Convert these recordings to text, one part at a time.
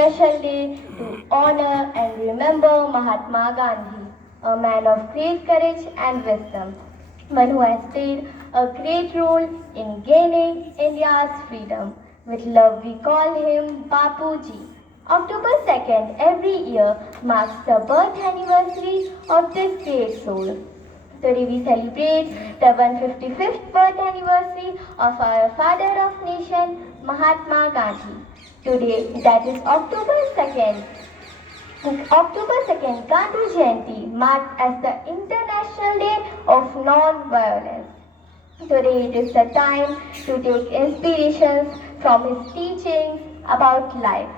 special day to honor and remember Mahatma Gandhi, a man of great courage and wisdom, one who has played a great role in gaining India's freedom. With love, we call him Bapuji. October 2nd every year marks the birth anniversary of this great soul. Today we celebrate the 155th birth anniversary of our father of nation, Mahatma Gandhi. Today, that is October 2nd, Gandhi Jayanti, marked as the International Day of Non-Violence. Today it is the time to take inspirations from his teachings about life.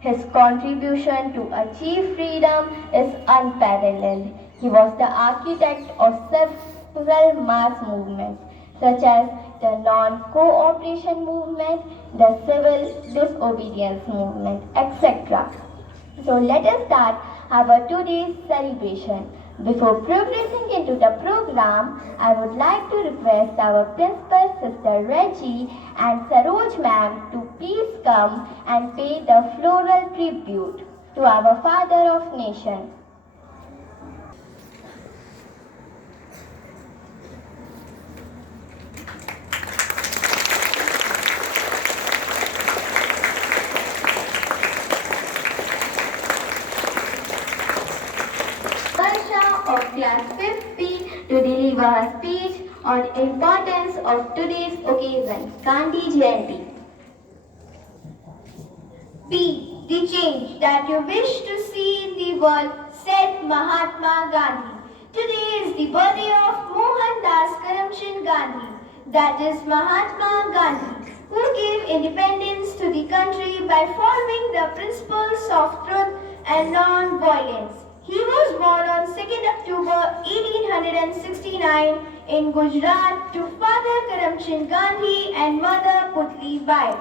His contribution to achieve freedom is unparalleled. He was the architect of several mass movements, such as the non-cooperation movement, the civil disobedience movement, etc. So let us start our today's celebration. Before progressing into the program, I would like to request our principal, Sister Reggie and Saroj ma'am to please come and pay the floral tribute to our Father of Nation. Of class 5B to deliver a speech on importance of today's occasion, Gandhi Jayanti. Be the change that you wish to see in the world, said Mahatma Gandhi. Today is the birthday of Mohandas Karamchand Gandhi, that is Mahatma Gandhi, who gave independence to the country by following the principles of truth and non-violence. He was born on 2nd October 1869 in Gujarat to father Karamchand Gandhi and mother Putli Bai.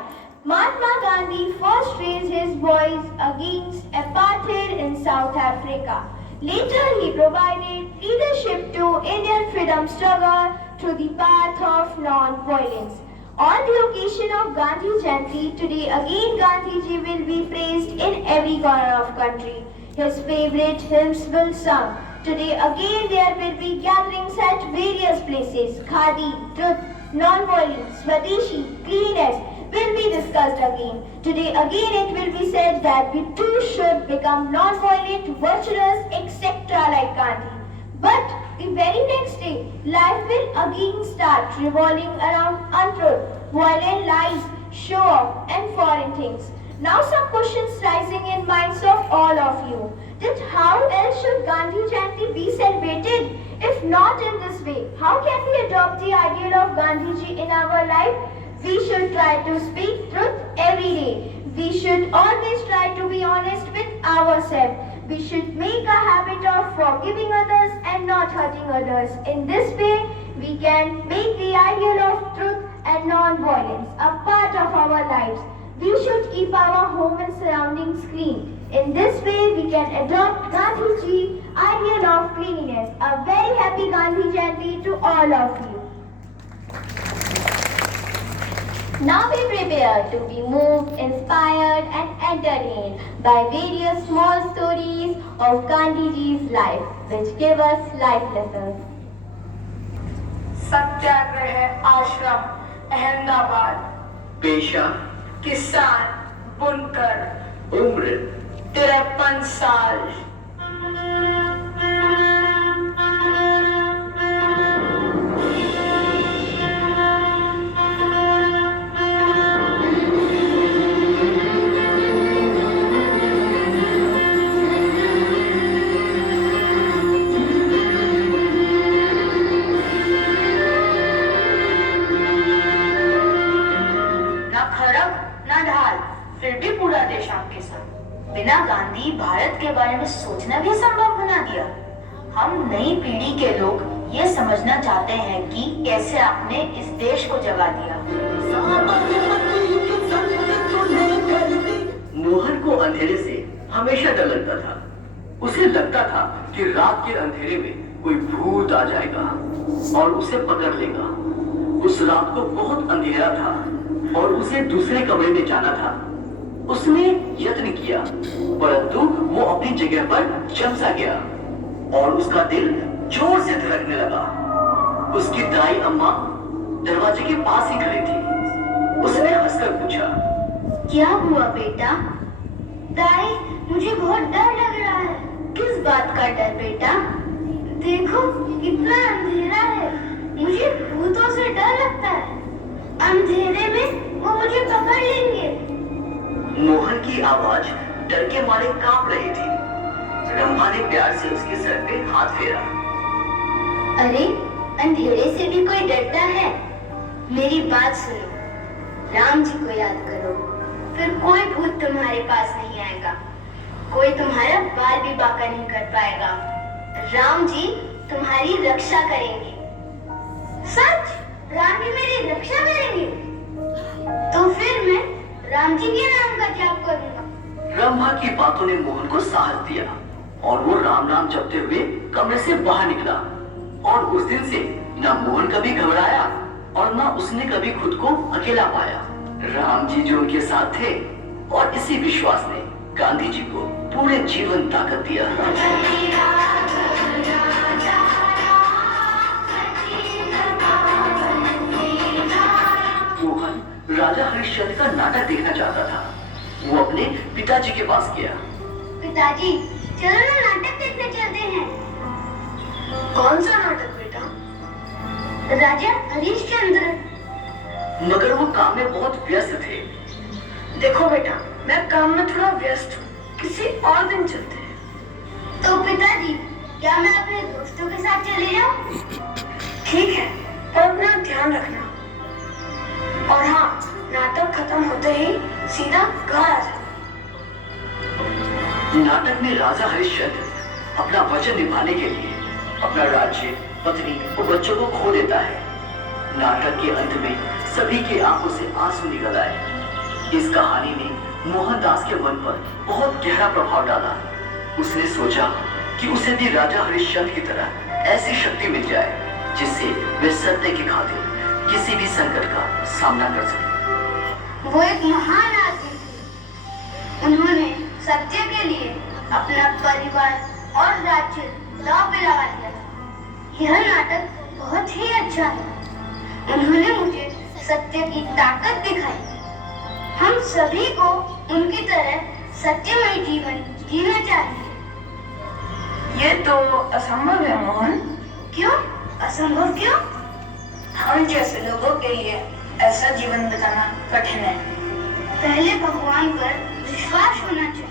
Mahatma Gandhi first raised his voice against apartheid in South Africa. Later he provided leadership to Indian freedom struggle through the path of non-violence. On the occasion of Gandhi Jayanti, today again Gandhiji will be praised in every corner of country. His favorite hymns will sung. Today again there will be gatherings at various places. Khadi, truth, non-violence, Swadeshi, cleanliness will be discussed again. Today again it will be said that we too should become non-violent, virtuous, etc. like Gandhi. But the very next day, life will again start revolving around untruth, violent lies, show off and foreign things. Now some questions rising in minds of all of you. That how else should Gandhi Jayanti be celebrated? If not in this way, how can we adopt the ideal of Gandhiji in our life? We should try to speak truth every day. We should always try to be honest with ourselves. We should make a habit of forgiving others and not hurting others. In this way, we can make the ideal of truth and non-violence a part of our lives. We should keep our home and surroundings clean. In this way, we can adopt Gandhiji ideal of cleanliness. A very happy Gandhi Jayanti to all of you. Now we prepare to be moved, inspired and entertained by various small stories of Gandhiji's life, which give us life lessons. सत्याग्रह आश्रम अहमदाबाद पेशा किसान बुनकर उम्र 53 साल फिर भी पूरा देश आपके साथ। बिना गांधी भारत के बारे में सोचना भी संभव बना दिया। हम नई पीढ़ी के लोग ये समझना चाहते हैं कि कैसे आपने इस देश को जगा दिया। मोहन को अंधेरे से हमेशा डर लगता था। उसे लगता था कि रात के अंधेरे में कोई भूत आ जाएगा और उसे पकड़ लेगा। उस रात को बहुत अंधेरा था और उसे दूसरे कमरे में जाना था। उसने यत्न किया, परंतु वो अपनी जगह पर जम सा गया और उसका दिल जोर से धड़कने लगा। उसकी दाई अम्मा दरवाजे के पास ही खड़ी थी। उसने हंसकर पूछा, क्या हुआ बेटा? दाई, मुझे बहुत डर लग रहा है। किस बात का डर बेटा? देखो कितना अंधेरा है, मुझे भूतों से डर लगता है। अंधेरे में वो मुझे पकड़ लेंगे। मोहन की आवाज डर के मारे कांप रही थी। रंभा ने प्यार से उसके सर पे हाथ फेरा। अरे, अंधेरे से भी कोई डरता है? मेरी बात सुनो, राम जी को याद करो, फिर कोई भूत तुम्हारे पास नहीं आएगा, कोई तुम्हारा बाल भी बांका नहीं कर पाएगा। राम जी तुम्हारी रक्षा करेंगे। सच? राम जी मेरी रक्षा करेंगे? तो फिर मैं राम जी के नाम का जाप करूंगा। रंभा की बातों ने मोहन को साहस दिया और वो राम नाम जपते हुए कमरे से बाहर निकला। और उस दिन से न मोहन कभी घबराया और न उसने कभी खुद को अकेला पाया। राम जी जो उनके साथ थे, और इसी विश्वास ने गांधी जी को पूरे जीवन ताकत दिया। मोहन राजा हरिश्चंद्र का नाटक देखना चाहता था। वो अपने पिताजी के पास गया। पिताजी, चलो ना नाटक देखने चलते हैं। कौन सा नाटक बेटा? राजा हरिश्चंद्र। मगर वो काम में बहुत व्यस्त थे। देखो बेटा, मैं काम में थोड़ा व्यस्त हूँ, किसी और दिन चलते हैं। तो पिताजी, क्या मैं अपने दोस्तों के साथ चले जाऊं? ठीक है, पर अपना ध्यान रखना। और हाँ, नाटक खत्म होते ही सीधा घर आ जाना। नाटक में राजा हरिश्चंद्र अपना वचन निभाने के लिए अपना राज्य, पत्नी और बच्चों को खो देता है। नाटक के अंत में सभी के आंखों से आंसू निकल आए। इस कहानी ने मोहनदास के मन पर बहुत गहरा प्रभाव डाला। उसने सोचा कि उसे भी राजा हरिश्चंद्र की तरह ऐसी शक्ति मिल जाए जिससे वे सत्य की खातिर किसी भी संकट का सामना कर सके। वो एक महान आदमी थे। उन्होंने सत्य के लिए अपना परिवार और राज्य दांव पे लगा दिया था। यह नाटक बहुत ही अच्छा है। उन्होंने मुझे सत्य की ताकत दिखाई। हम सभी को उनकी तरह सत्यमय जीवन जीना चाहिए। ये तो असंभव है मोहन। क्यों असंभव? क्यों? हम जैसे लोगों के लिए ऐसा जीवन बिताना कठिन है। पहले भगवान पर विश्वास होना चाहिए,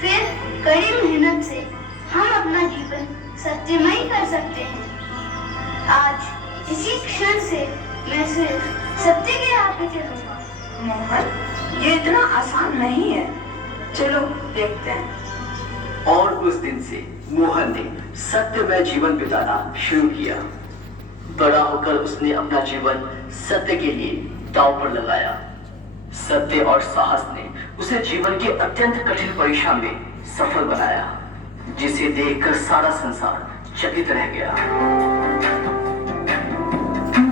फिर कड़ी मेहनत से हम अपना जीवन सत्यमय कर सकते हैं। आज इसी क्षण से मैं सिर्फ सत्य के राह पे चलूंगा। मोहन, ये इतना आसान नहीं है। चलो देखते हैं। और उस दिन से मोहन ने सत्यमय जीवन बिताना शुरू किया। बड़ा होकर उसने अपना जीवन सत्य के लिए दांव पर लगाया। सत्य और साहस ने उसे जीवन के अत्यंत कठिन परीक्षा में सफल बनाया, जिसे देखकर सारा संसार चकित रह गया।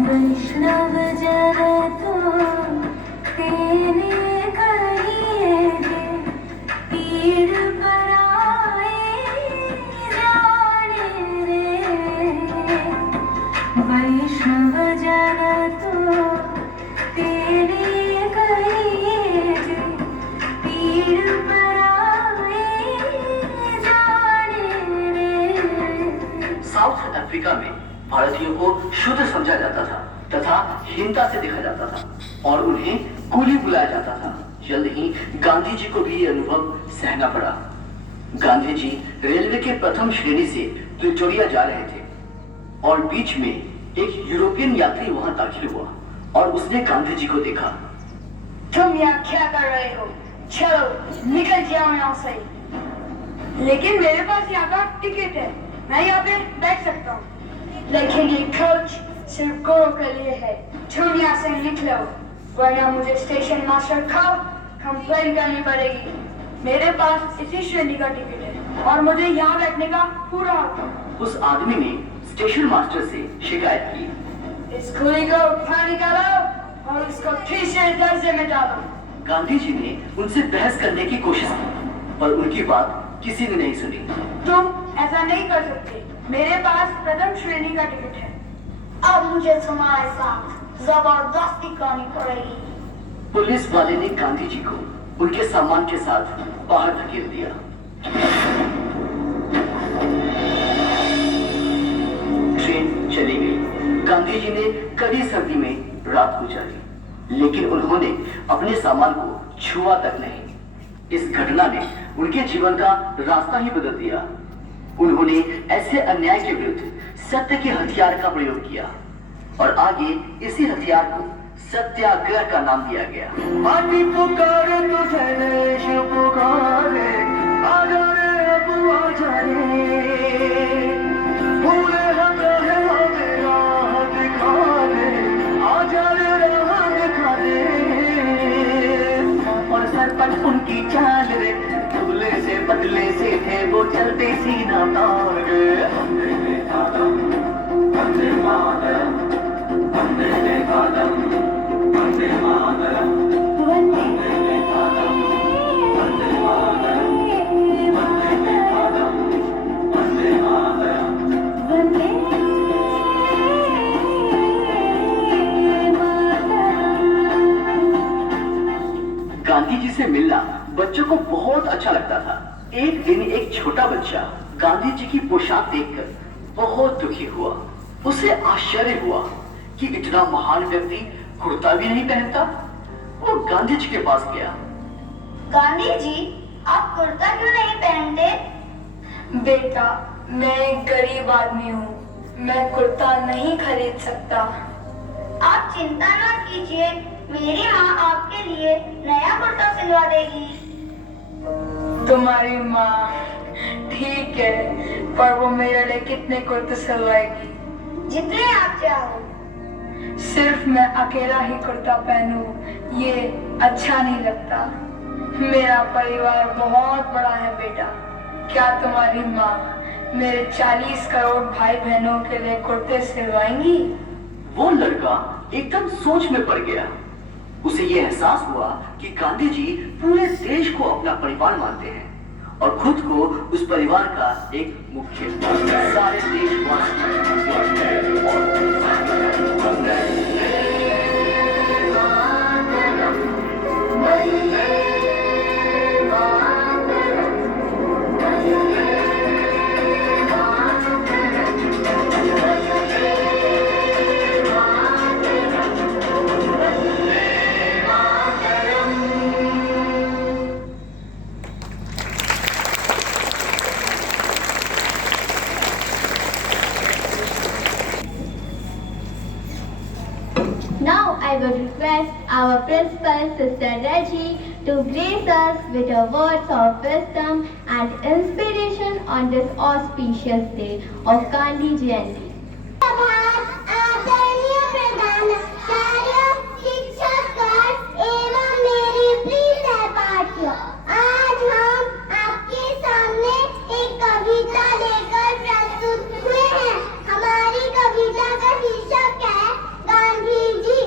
वैष्णव जन तो तेने कहिए जे, पीड़ पराए जाने रे। वैष्णव जन तो तेने कहिए जे, पीड़ पराए जाने रे। साउथ अफ्रीका में भारतीयों को शुद्र समझा जाता था तथा हीनता से देखा जाता था और उन्हें कूली बुलाया जाता था। जल्द ही गांधी जी को भी ये अनुभव सहना पड़ा। गांधी जी रेलवे के प्रथम श्रेणी से प्रिटोरिया जा रहे थे और बीच में एक यूरोपियन यात्री वहां दाखिल हुआ और उसने गांधी जी को देखा। तुम यहाँ क्या कर रहे हो? चलो निकल जाओ यहाँ से। लेकिन मेरे पास यहाँ का टिकट है, मैं यहाँ पे बैठ सकता हूँ। लेकिन ये कोच सिर्फ गोरों के लिए है। तुम यहाँ से निकलो, वरना मुझे स्टेशन मास्टर को कंप्लेन करनी पड़ेगी। मेरे पास इसी श्रेणी का टिकट है और मुझे यहाँ बैठने का पूरा हक है। उस आदमी ने स्टेशन मास्टर से शिकायत की। इस खुली को बाहर निकालो और इसको तीसरे दर्जे में डालो। गांधी जी ने उनसे बहस करने की कोशिश की, पर उनकी बात किसी ने नहीं सुनी। तुम ऐसा नहीं कर सकते, मेरे पास प्रथम श्रेणी का टिकट है। अब मुझे तुम्हारे साथ जबरदस्ती करनी पड़ेगी। पुलिस वाले ने गांधी जी को उनके सामान के साथ बाहर धकेल दिया। ट्रेन चली गई। गांधी जी ने कड़ी सर्दी में रात गुजारी, लेकिन उन्होंने अपने सामान को छुआ तक नहीं। इस घटना ने उनके जीवन का रास्ता ही बदल दिया। उन्होंने ऐसे अन्याय के विरुद्ध सत्य के हथियार का प्रयोग किया और आगे इसी हथियार को सत्याग्रह का नाम दिया गया। माटी पुकारे तुझे देश पुकारे, आजा रे अब आजा रे, भूले हम रहे हमें राह दिखा दे, आजा रे राह दिखा दे। और सर पर उनकी चाल रे, दूल्हे से बदले से थे वो चलते सीना तार रे। वंदे मातरम, वंदे मातरम, वंदे मातरम, वंदे मातरम, वंदे मातरम, वंदे मातरम, वंदे मातरम, वंदे मातरम, वंदे मातरम। गांधी जी से मिलना बच्चों को बहुत अच्छा लगता था। एक दिन एक छोटा बच्चा गांधी जी की पोशाक देखकर बहुत दुखी हुआ। उसे आश्चर्य हुआ कि इतना महान व्यक्ति कुर्ता भी नहीं पहनता। वो गांधी जी के पास गया। गांधी जी, आप कुर्ता क्यों नहीं पहनते? बेटा, मैं एक गरीब आदमी हूँ, मैं कुर्ता नहीं खरीद सकता। आप चिंता ना कीजिए, मेरी माँ आपके लिए नया कुर्ता सिलवा देगी। तुम्हारी माँ ठीक है, पर वो मेरे लिए कितने कुर्ते सिलवाएगी? जितने आप चाहो। सिर्फ मैं अकेला ही कुर्ता पहनूं, ये अच्छा नहीं लगता। मेरा परिवार बहुत बड़ा है बेटा। क्या तुम्हारी माँ मेरे 40 करोड़ भाई बहनों के लिए कुर्ते सिलवाएंगी? वो लड़का एकदम सोच में पड़ गया। उसे ये एहसास हुआ कि गांधी जी पूरे देश को अपना परिवार मानते हैं और खुद को उस परिवार का एक मुख्य सारे Now I would request our principal, Sister Reggie, to grace us with her words of wisdom and inspiration on this auspicious day of Gandhi Jayanti. आदरणीय प्रधानाचार्य, शिक्षकगण एवं मेरी प्रिय सहपाठियों, आज हम आपके सामने एक कविता लेकर प्रस्तुत हुए हैं। हमारी कविता का शीर्षक है गांधी जी।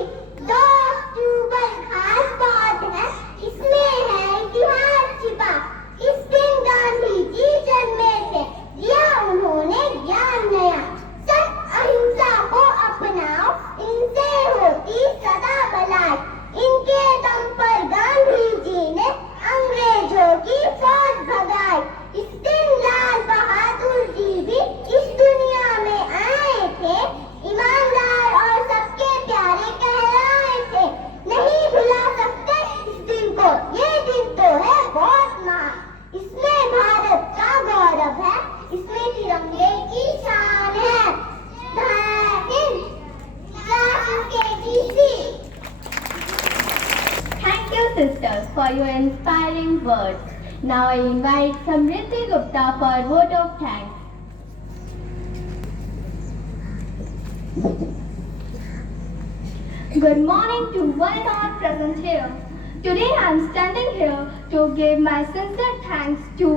2 अक्टूबर खास बात है, इसमें है इतिहास छिपा। इस दिन गांधी जी जन्मे थे, दिया उन्होंने ज्ञान नया। सत्य अहिंसा को अपनाओ, इनसे होती सदा भलाई। इनके दम पर गांधी जी ने अंग्रेजों की फौज भगाई। इस दिन लाल बहादुर जी भी इस दुनिया में आए थे, ईमानदार और सबके प्यारे कहलाए थे। नहीं भुला सकते इस दिन को, ये दिन तो है बहुत महान। इसमें भारत का गौरव है, इसमें तिरंगे की शान है। जय Hind. Thank you, sisters, for your inspiring words. Now I invite Samriddhi Gupta for a vote of thanks. Good morning to one and all present here. Today I am standing here to give my sincere thanks to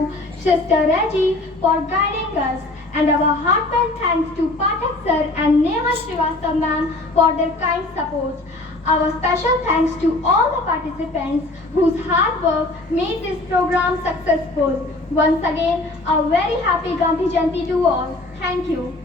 Sister Reggie for guiding us, and our heartfelt thanks to Pathak sir and Neha Srivastava ma'am for their kind support. Our special thanks to all the participants whose hard work made this program successful. Once again, a very happy Gandhi Jayanti to all. Thank you.